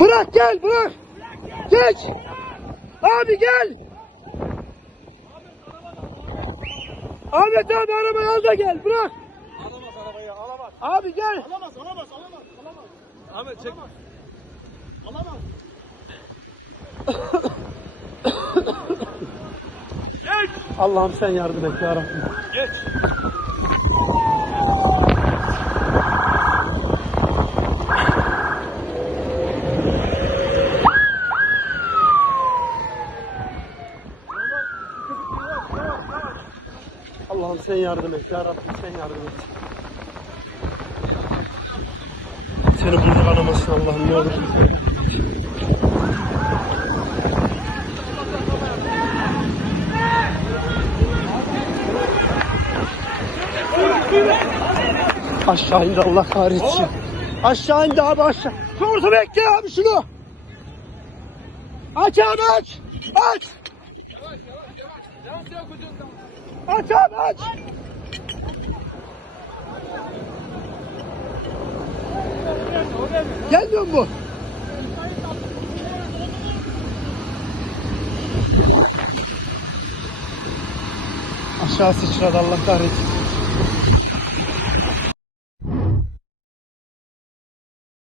Bırak gel bırak. Geç. Abi gel. Ahmet abi arabayı al da gel bırak. Alamaz arabayı, alamaz. Abi gel. Alamaz. Ahmet çek. Alamaz. Geç. Allah'ım sen yardım et ya Rabbim. Geç. Allah'ım sen yardım et ya Rabbim sen yardım et. Seni burnu kanamasın Allah'ım ne olur. Aşağı indi Allah kahretsin. Aşağı indi abi aşağı. Şurada bekle abi şunu. Aç abi aç. Aç. Aç abi aç. Gelmiyor mu? Aşağı sıçradı Allah kahretsin.